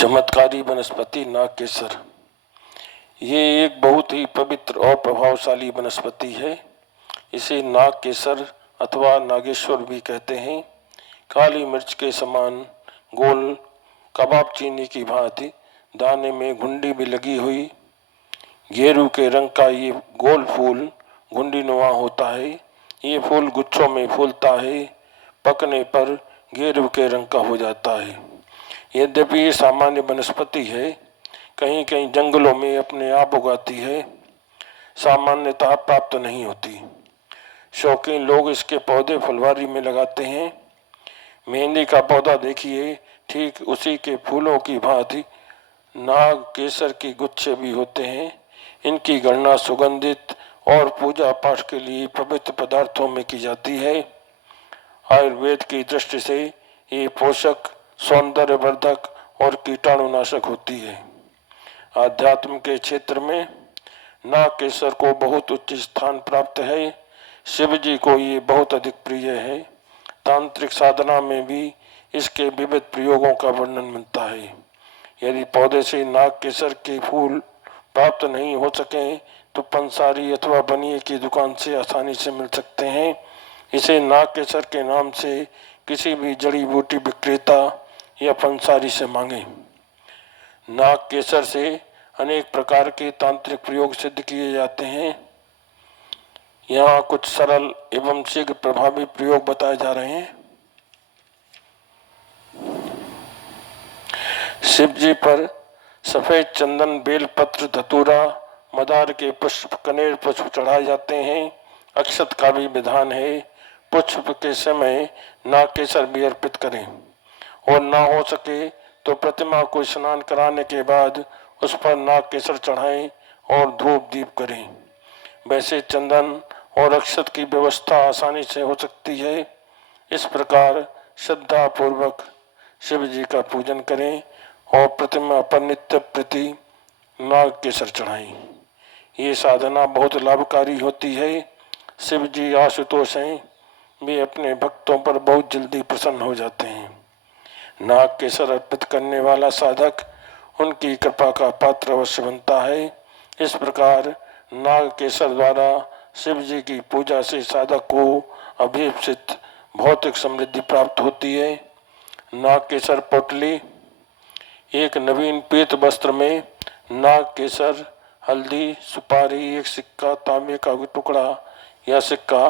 चमत्कारी वनस्पति नागकेसर। ये एक बहुत ही पवित्र और प्रभावशाली वनस्पति है। इसे नागकेसर अथवा नागेश्वर भी कहते हैं। काली मिर्च के समान गोल कबाब चीनी की भांति दाने में घुंडी भी लगी हुई गेरू के रंग का ये गोल फूल घुंडीनुमा होता है। ये फूल गुच्छों में फूलता है, पकने पर गेरू के रंग का हो जाता है। यद्यपि ये सामान्य वनस्पति है, कहीं कहीं जंगलों में अपने आप उगाती है, सामान्यतः प्राप्त नहीं होती। शौकीन लोग इसके पौधे फुलवारी में लगाते हैं। मेहंदी का पौधा देखिए, ठीक उसी के फूलों की भांति नाग केसर के गुच्छे भी होते हैं। इनकी गणना सुगंधित और पूजा पाठ के लिए पवित्र पदार्थों में की जाती है। आयुर्वेद की दृष्टि से ये पोषक, सौंदर्यवर्धक और कीटाणुनाशक होती है। आध्यात्म के क्षेत्र में नागकेसर को बहुत उच्च स्थान प्राप्त है। शिव जी को ये बहुत अधिक प्रिय है। तांत्रिक साधना में भी इसके विविध प्रयोगों का वर्णन मिलता है। यदि पौधे से नागकेसर के फूल प्राप्त नहीं हो सके तो पंसारी अथवा बनिए की दुकान से आसानी से मिल सकते हैं। इसे नागकेसर के नाम से किसी भी जड़ी बूटी विक्रेता या पंसारी से मांगे। नागकेसर से अनेक प्रकार के तांत्रिक प्रयोग सिद्ध किए जाते हैं। यहाँ कुछ सरल एवं शीघ्र प्रभावी प्रयोग बताए जा रहे हैं। शिव जी पर सफेद चंदन, बेलपत्र, धतूरा, मदार के पुष्प, कनेर पुष्प चढ़ाए जाते हैं। अक्षत का भी विधान है। पुष्प के समय नागकेसर भी अर्पित करें और ना हो सके तो प्रतिमा को स्नान कराने के बाद उस पर नागकेसर चढ़ाएं और धूप दीप करें। वैसे चंदन और अक्षत की व्यवस्था आसानी से हो सकती है। इस प्रकार श्रद्धा पूर्वक शिव जी का पूजन करें और प्रतिमा पर नित्य प्रति नागकेसर चढ़ाएं। ये साधना बहुत लाभकारी होती है। शिव जी आशुतोष हैं, वे अपने भक्तों पर बहुत जल्दी प्रसन्न हो जाते हैं। नागकेसर अर्पित करने वाला साधक उनकी कृपा का पात्र अवश्य बनता है। इस प्रकार नागकेसर द्वारा शिव जी की पूजा से साधक को अभीप्सित भौतिक समृद्धि प्राप्त होती है। नागकेसर पोटली। एक नवीन पीत वस्त्र में नागकेसर, हल्दी, सुपारी, एक सिक्का, तांबे का टुकड़ा या सिक्का,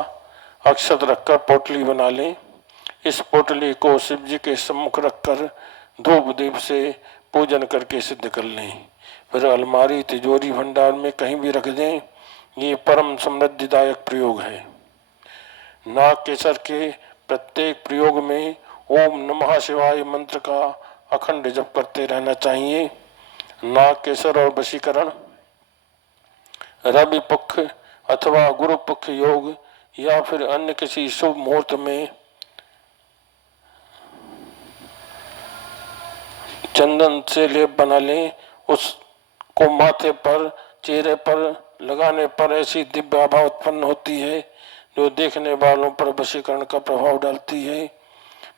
अक्षत रखकर पोटली बना लें। इस पोटली को शिव जी के सम्मुख रखकर धूप दीप से पूजन करके सिद्ध कर लें। फिर अलमारी, तिजोरी, भंडार में कहीं भी रख दें। ये परम समृद्धिदायक प्रयोग है। नागकेसर के प्रत्येक प्रयोग में ओम नमः शिवाय मंत्र का अखंड जप करते रहना चाहिए। नागकेसर और वशीकरण। रवि पक्ष अथवा गुरु पक्ष योग या फिर अन्य किसी शुभ मुहूर्त में चंदन से लेप बना लें। उसको माथे पर, चेहरे पर लगाने पर ऐसी दिव्य आभा उत्पन्न होती है जो देखने वालों पर वशीकरण का प्रभाव डालती है।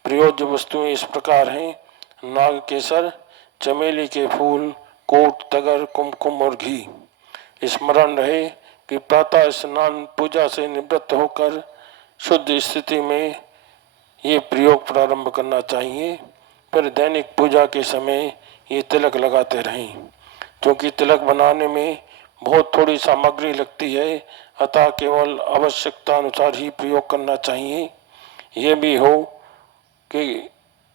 प्रयोज्य वस्तुएं इस प्रकार हैं: नागकेसर, चमेली के फूल, कोट, तगर, कुमकुम और घी। स्मरण रहे कि प्रातः स्नान पूजा से निवृत्त होकर शुद्ध स्थिति में ये प्रयोग प्रारंभ करना चाहिए। फिर दैनिक पूजा के समय ये तिलक लगाते रहें। क्योंकि तिलक बनाने में बहुत थोड़ी सामग्री लगती है, अतः केवल आवश्यकता अनुसार ही प्रयोग करना चाहिए। ये भी हो कि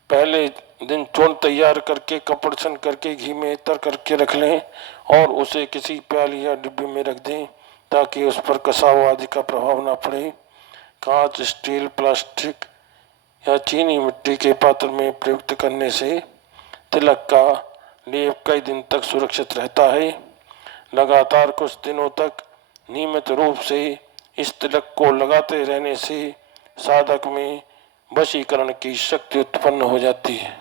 पहले दिन चूर्ण तैयार करके कपड़ सन करके घी में तर करके रख लें और उसे किसी प्याली या डिब्बे में रख दें ताकि उस पर कसाव आदि का प्रभाव ना पड़े। कांच, स्टील, प्लास्टिक या चीनी मिट्टी के पात्र में प्रयुक्त करने से तिलक का लेप कई दिन तक सुरक्षित रहता है। लगातार कुछ दिनों तक नियमित रूप से इस तिलक को लगाते रहने से साधक में वशीकरण की शक्ति उत्पन्न हो जाती है।